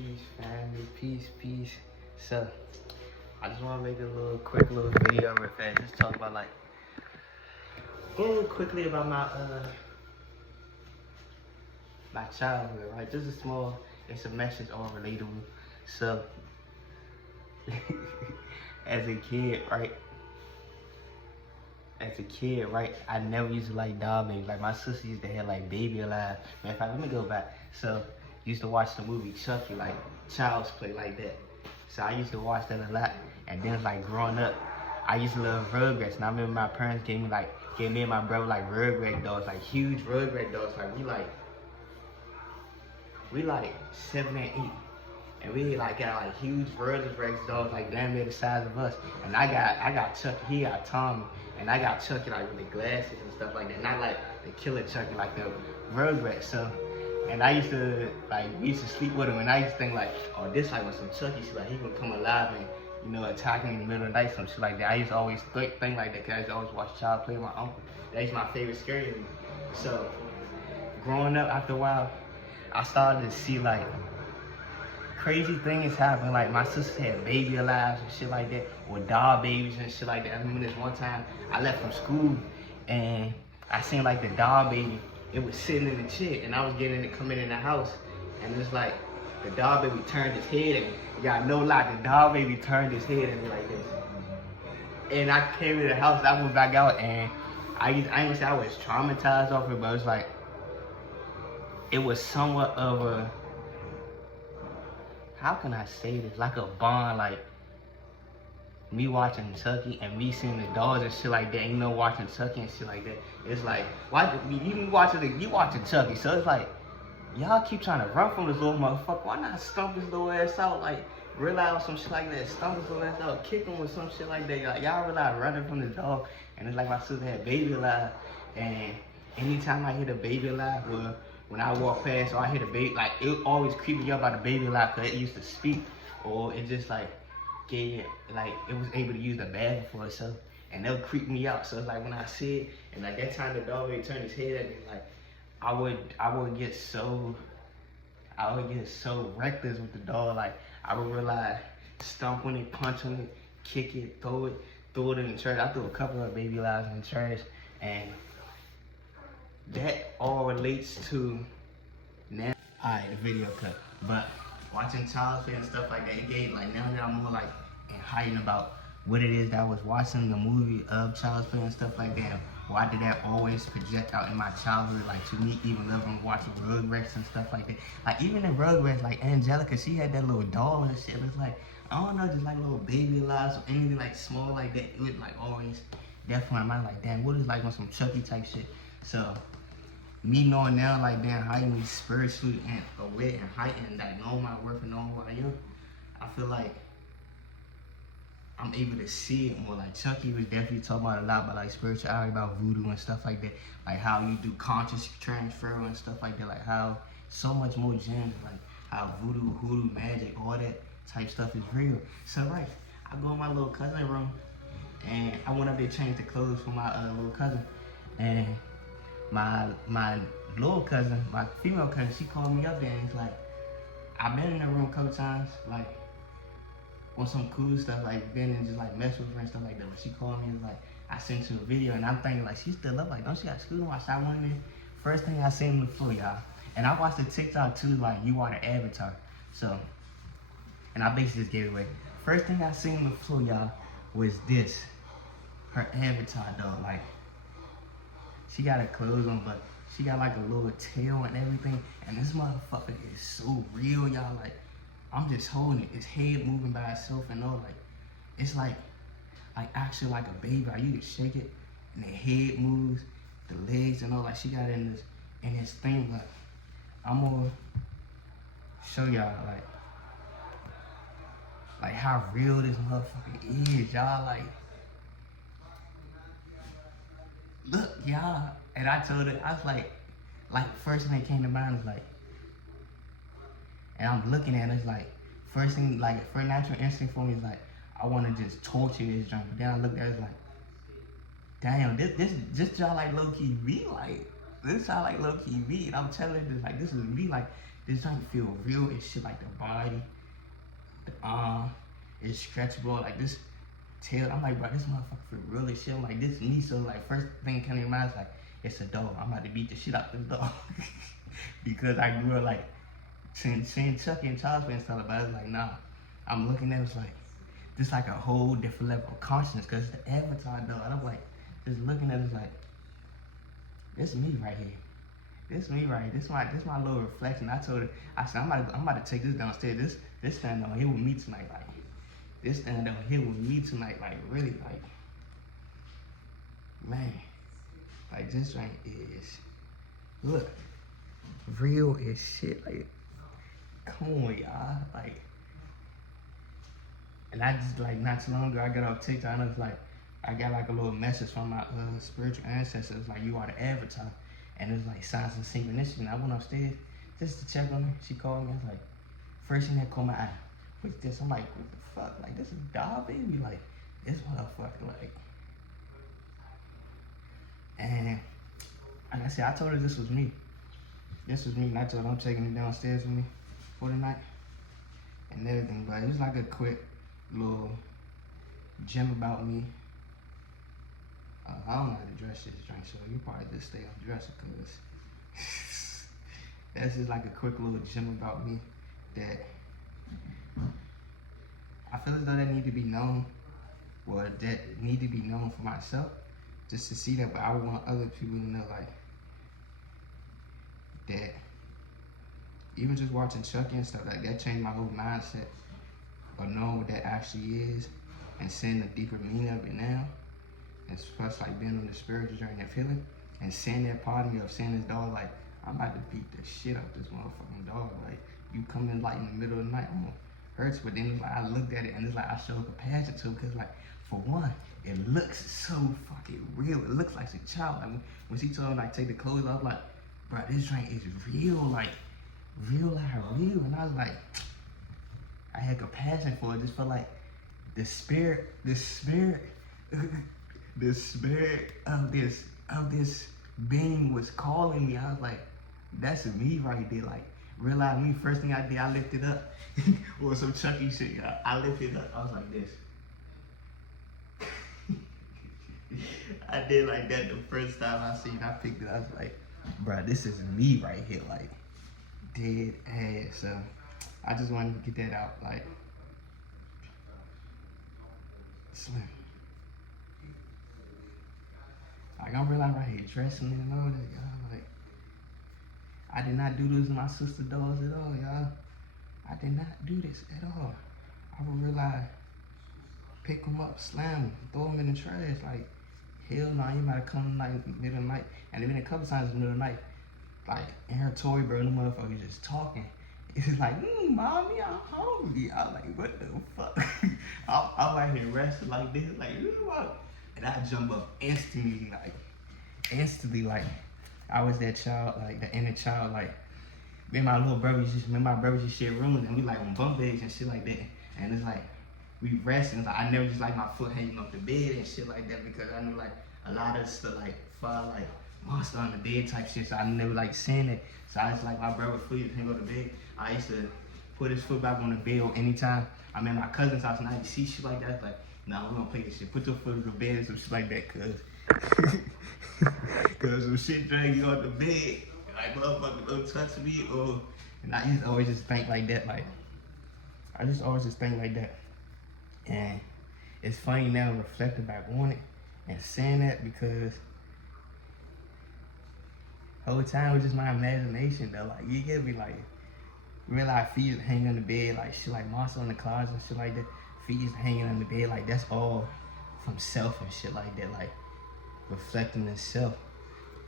Peace, family. Peace. So, I just want to make a quick video real fast. Just talk about going quickly about my childhood, right? Just a small, it's a message all relatable. So, as a kid, right? I never used to like doll babies. Like my sister used to have like Baby Alive. Matter of fact, let me go back. So, used to watch the movie Chucky, like Child's Play, like that. So I used to watch that a lot. And then like growing up, I used to love Rugrats. And I remember my parents gave me and my brother like Rugrat dolls, like huge Rugrat dolls. Like we like 7 and 8. And we like got like huge Rugrat dolls, like damn near the size of us. And I got Chucky, he got Tommy. And I got Chucky like with the glasses and stuff like that. Not like the killer Chucky, like the Rugrats. So, and I used to, we used to sleep with him, and I used to think like, oh, this like was some Chucky shit, like he gonna come alive and, you know, attack me in the middle of the night, some shit like that. I used to always think like that, cause I used to always watch Child Play with my uncle. That's my favorite scary movie. So, growing up, after a while, I started to see like, crazy things happen. Like my sister had Baby Alive and shit like that, or doll babies and shit like that. I remember this one time I left from school and I seen like the doll baby, it was sitting in the chair, and I was getting it coming in the house, and it's like the doll baby turned his head at me. Y'all know, like the doll baby turned his head at me like this. And I came in the house, I went back out, and I ain't gonna say I was traumatized off it, but it was like, it was somewhat of a, how can I say this? Like a bond, like me watching Chucky and me seeing the dolls and shit like that. You know, watching Chucky and shit like that. It's like, why you watching Chucky? So it's like, y'all keep trying to run from this little motherfucker. Why not stomp his little ass out? Like realize some shit like that. Stomp his little ass out, kick him with some shit like that. Like y'all realize running from the dog. And it's like my sister had Baby Alive, and anytime I hear the Baby Alive, well, when I walk past or I hear the baby, like it always creep me up by the Baby Alive, cause it used to speak, or it just like gave, like it was able to use the bathroom for itself, and they'll creep me out. So it's like when I see it, and like that time the dog would turn his head at me, like I would get so reckless with the dog. Like I would realize stomp on it, punch on it, kick it, throw it in the trash. I threw a couple of Baby Alives in the trash, and that all relates to now. Alright, the video cut. But watching Child's Play and stuff like that, it gave, like, now that I'm more like heightened about what it is that I was watching the movie of Child's Play and stuff like that. Why did that always project out in my childhood? Like, to me, even loving watching Rugrats and stuff like that. Like, even in Rugrats, like Angelica, she had that little doll and shit. It's like, I don't know, just like little Baby Alive or anything like small like that. It would like always definitely my mind like, damn, what is like on some Chucky type shit? So, me knowing now, like, damn, heightened spiritually and aware and heightened, like, knowing my worth and knowing who I am, I feel like I'm able to see it more. Like, Chucky was definitely talking about a lot about, like, spirituality, about voodoo and stuff like that. Like, how you do conscious transfer and stuff like that. Like, how so much more gems, like, how voodoo, hoodoo, magic, all that type stuff is real. So, right, I go in my little cousin room, and I went up there to change the clothes for my little cousin, and my little cousin, my female cousin, she called me up there and it's like, I've been in the room a couple times, like, on some cool stuff, like, been and just like mess with her and stuff like that. But she called me and was like, I sent you a video, and I'm thinking like, she's still up, like, don't she got school tomorrow? So I went in, first thing I seen on the floor, y'all. And I watched the TikTok too, like, you are the avatar. So, and I basically just gave it away. First thing I seen on the floor, y'all, was this, her avatar, dog. Like, she got her clothes on, but she got like a little tail and everything. And this motherfucker is so real, y'all. Like, I'm just holding it. Its head moving by itself and all. Like, it's like actually like a baby. Like, you can shake it and the head moves, the legs and all. Like, she got it in this thing. But I'm gonna show y'all like how real this motherfucker is, y'all. Look, y'all, and I told her, I was like first thing that came to mind was like, and I'm looking at it, it's like, first thing, like, first natural instinct for me is like, I want to just torture this junk. But then I looked at it, it's like, damn, this y'all like low-key be like, this sound like low key me, and I'm telling this like this is me, like this trying to feel real and shit, like the body, the arm, it's stretchable, like this tail. I'm like, bro, this motherfucker feel real as shit. I'm like, this me. So like, first thing coming to mind is like, it's a dog. I'm about to beat the shit out this dog because I grew up like seeing Chucky and Charles and stuff, but I was like, nah. I'm looking at it, it's like this like a whole different level of consciousness because it's the avatar dog. And I'm like, just looking at it, it's like, this me right here. This me right here. This my little reflection. I told her, I said, I'm about to take this downstairs. This stand down here with me tonight, like. This stand down here with me tonight, like really, like, man, like this drink is, look, real as shit, like, come on, y'all, like, and I just, like, not too long ago, I got off TikTok, and I was like, I got like a little message from my spiritual ancestors, like, you are the avatar, and it was like signs and synchronicity, and I went upstairs just to check on her. She called me, I was like, first thing that caught my eye, what's this? I'm like, what the fuck? Like, this is dog baby. Like, this motherfucker, like. And like I said, I told her this was me. This was me, and I told her I'm taking it downstairs with me for the night and everything. But it was like a quick little gem about me. I don't know how to dress this drink, so you probably just stay off dressing because that's just like a quick little gem about me that I feel as though that need to be known, or that need to be known for myself, just to see that. But I want other people to know, like, that even just watching Chucky and stuff, like that changed my whole mindset of knowing what that actually is and seeing the deeper meaning of it now. And plus, like, being on the spiritual journey of healing and seeing that part of me of seeing this dog, like, I'm about to beat the shit out this motherfucking dog. Like, you come in like in the middle of the night, I'm gonna hurt you. But then it's like I looked at it and it's like I showed compassion to it because, like, for one, it looks so fucking real. It looks like a child. Like, when she told me, like, take the clothes off, like, bro, this drink is real, like real. And I was like, I had compassion for it. Just felt like the spirit the spirit of this being was calling me. I was like, that's me right there. Like, realize me, first thing I did, I lifted up or some Chucky shit. I lifted up. I was like this. I did like that the first time I seen it. I picked it. I was like, bro, this is me right here. Like, dead ass. So I just wanted to get that out. Like, slim. Like, I'm realizing right here, dressing and all that, y'all. Like, I did not do this to my sister dolls at all, y'all. I did not do this at all. I would realize, pick them up, slam them, throw them in the trash. Like, hell no, you might come like middle of the night. And even a couple times in the middle of the night, like, in her toy, bro, the motherfucker just talking. It's like, mommy, I'm hungry. I'm like, what the fuck? I'm like here resting like this, like, what? And I jump up instantly, like, I was that child, like, the inner child, like, me and my little brothers just share rooms, and we like on bunk beds and shit like that. And it's like, we resting. Like, I never just like my foot hanging off the bed and shit like that because I knew like a lot of stuff like fall like monster on the bed type shit. So I never like saying it. So I just like my brother foot hang on the bed. I used to put his foot back on the bed anytime I'm at my cousin's house and I see shit like that. Like, nah, we're gonna play this shit. Put your foot on the bed and some shit like that, cause some shit drag you on the bed. Like, motherfucker, don't touch me, or, and I used to always just think like that. Like, I just always just think like that. And it's funny now reflecting back on it and saying that because the whole time it was just my imagination though. Like, you get me? Like, realize feet hanging on the bed, like shit like monster in the closet and shit like that. Feet just hanging on the bed, like that's all from self and shit like that. Like, reflecting the self.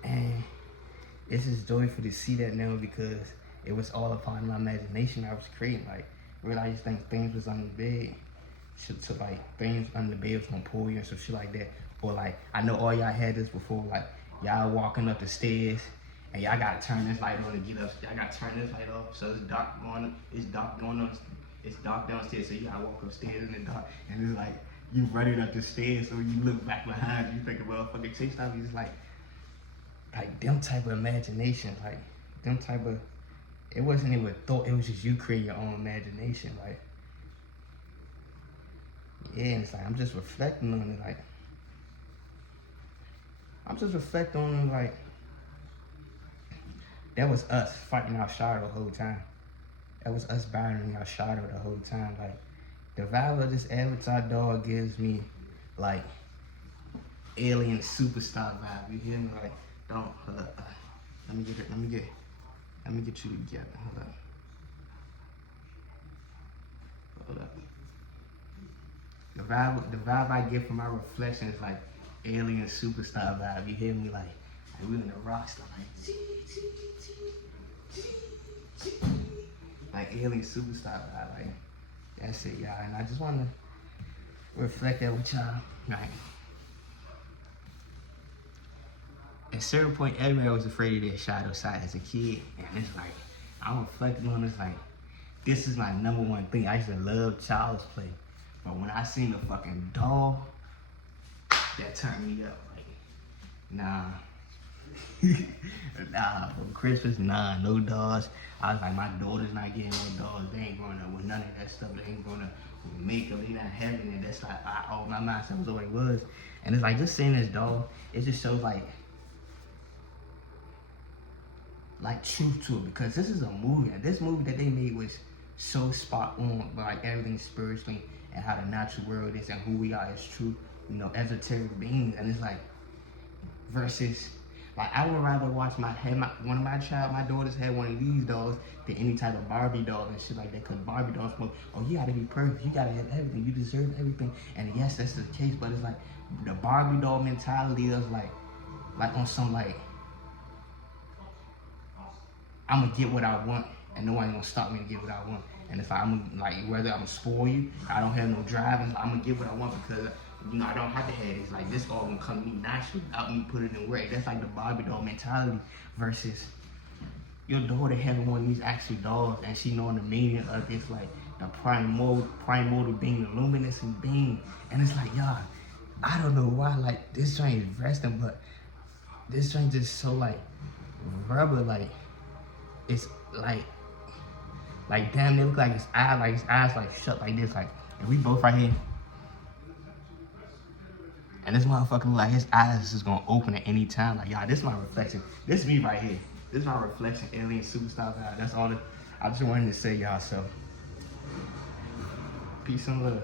And it's just joyful to see that now because it was all upon my imagination I was creating. Like, really, I used to think things was on the bed. Shit, so like things under the bed was gonna pull you and some shit like that. Or like, I know all y'all had this before, like y'all walking up the stairs and y'all gotta turn this light on to get up. Y'all gotta turn this light off so it's dark downstairs, so you gotta walk upstairs in the dark. And it's like, you running up the stairs, so you look back behind you, think a motherfucking chase stop, you just like, like them type of imagination, like them type of, it wasn't even thought, it was just you create your own imagination, like, yeah, and it's like, I'm just reflecting on it, like, that was us fighting our shadow the whole time. That was us battling our shadow the whole time, like, the vibe of this avatar dog gives me, like, alien superstar vibe, you hear me? Like, don't, hold up, let me get you together, hold up. The vibe I get from my reflection is like alien superstar vibe. You hear me? Like we in the rock star, like alien superstar vibe. Like that's it, y'all. And I just want to reflect that with y'all. Like at a certain point, everybody was afraid of their shadow side as a kid, and it's like I'm reflecting on this. Like this is my number one thing. I used to love child's play. But when I seen the fucking doll, that turned me up. Like, nah. Nah, for Christmas, nah, no dolls. I was like, my daughter's not getting no dolls. They ain't growing up with none of that stuff. They ain't growing up with makeup. They not having it. That's like, all my mindset was what it was. And it's like, just seeing this doll, it just shows like truth to it. Because this is a movie. And this movie that they made was so spot on, but like everything spiritually and how the natural world is and who we are as true, esoteric beings. And it's like versus like I would rather watch my daughters had one of these dolls than any type of Barbie doll and shit like that. Cause Barbie dolls, oh, you gotta be perfect, you gotta have everything, you deserve everything. And yes, that's the case, but it's like the Barbie doll mentality is like on some like I'm gonna get what I want and no one gonna stop me to get what I want. And if I'm like, whether I'm gonna spoil you, I don't have no driving, I'm gonna get what I want because I don't have to have this. Like this all gonna come to me naturally without me putting it in work. That's like the Barbie doll mentality versus your daughter having one of these actual dolls and she knowing the meaning of this, like the primordial being, the luminescent being. And it's like, y'all, I don't know why like this joint is resting, but this joint just so like rubber, like it's like damn, they look like his eyes like shut like this, like and we both right here. And this motherfucker look like his eyes is gonna open at any time. Like y'all, this is my reflection. This is me right here. This is my reflection, alien superstar vibe. That's all I just wanted to say, y'all. So peace and love.